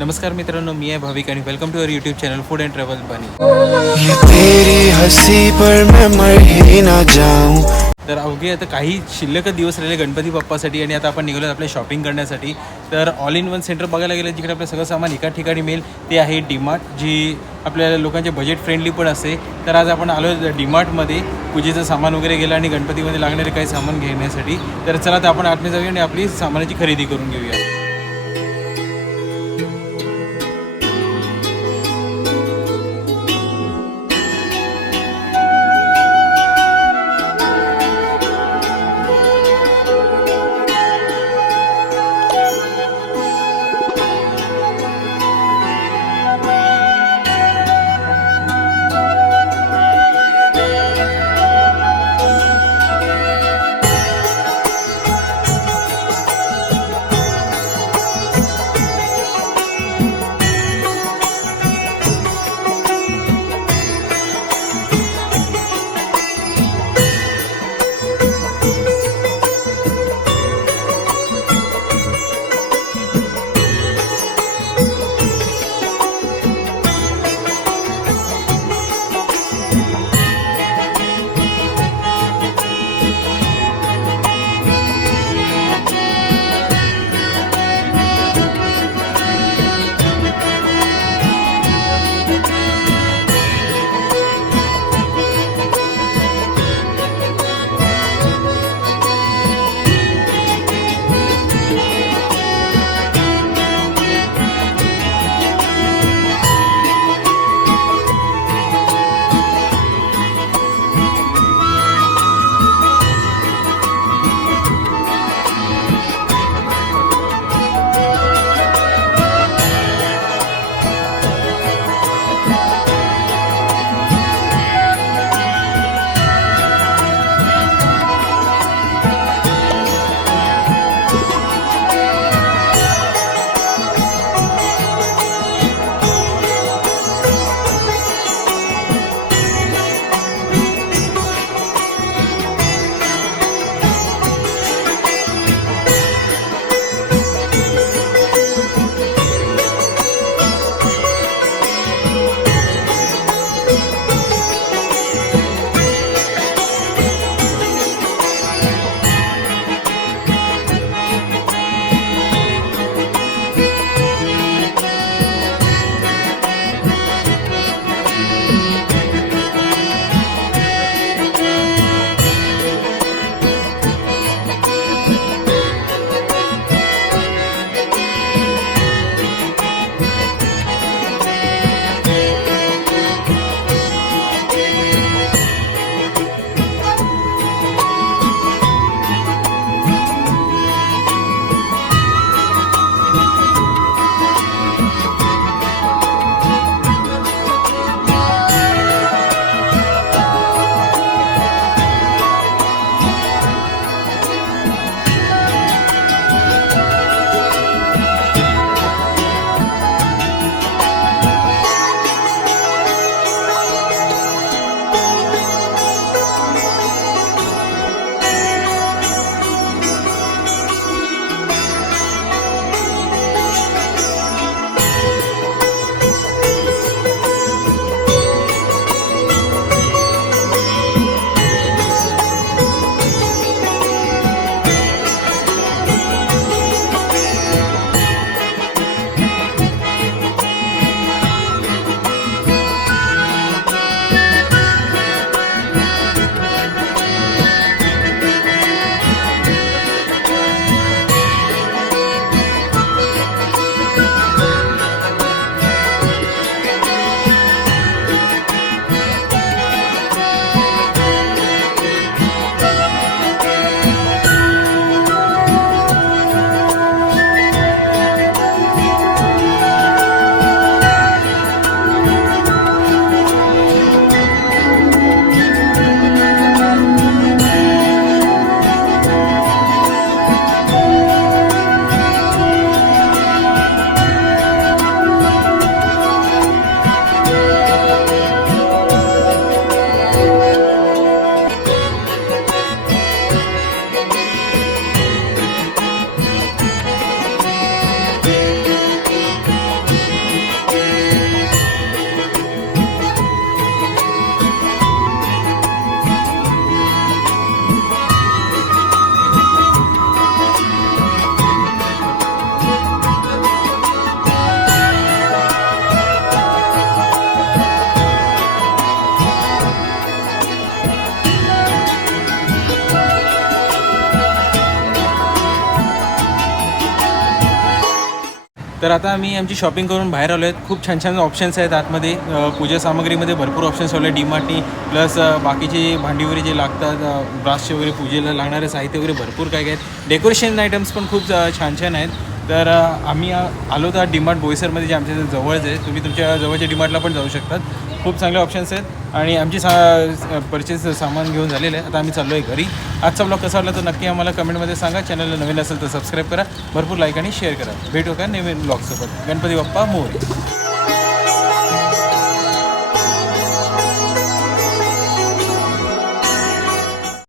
नमस्कार मित्रांनो, मी आहे भाविक आणि welcome to our YouTube channel food and travel bunny. ये तेरी हंसी पर मैं मर ही ना जाऊं। तर अवघे आता काही शिल्लक दिवस राहिले गणपती बाप्पासाठी आणि आता आपण निघालो आपल्या शॉपिंग करण्यासाठी। तर ऑल इन वन सेंटर बघायला गेलं जिकडे आपलं सगळं सामान एका ठिकाणी मिळेल ते आहे डीमार्ट, जी आपल्या लोकांचे बजेट फ्रेंडली पण असते। तर आज आपण आलो डीमार्टमध्ये पूजेचं सामान वगैरे गेलं आणि गणपतीमध्ये लागणारे काही सामान घेण्यासाठी। तर चला तर आपण आतमध्ये जाऊया आणि आपली सामानाची खरेदी करून घेऊया। तर आता आम्ही आमची शॉपिंग करून बाहेर आलो आहेत. खूप छान छान ऑप्शन्स आहेत आतमध्ये. पूजा सामग्रीमध्ये भरपूर ऑप्शन्स ठेवले डीमार्टनी. प्लस बाकीची भांडी वगैरे जे लागतात ब्रासचे वगैरे पूजेला लागणारे साहित्य वगैरे भरपूर काय काय आहेत. डेकोरेशन आयटम्स पण खूप छान छान आहेत. तर आम्ही आलो तर डीमार्ट बोईसरमध्ये जे आमच्या जवळच आहे. तुम्ही तुमच्या जवळच्या डीमार्टला पण जाऊ शकतात. खूप चांगले ऑप्शन्स आहेत आणि आमची परचेस सामान घेऊन झालेलं आहे. आता आम्ही चाललो आहे घरी. आजचा ब्लॉग कसा वाटला तर नक्की आम्हाला कमेंटमध्ये सांगा. चॅनलला नवीन असेल तर सबस्क्राईब करा, भरपूर लाईक आणि शेअर करा. भेटू का नवीन ब्लॉगसोबत. गणपती बाप्पा मोरया.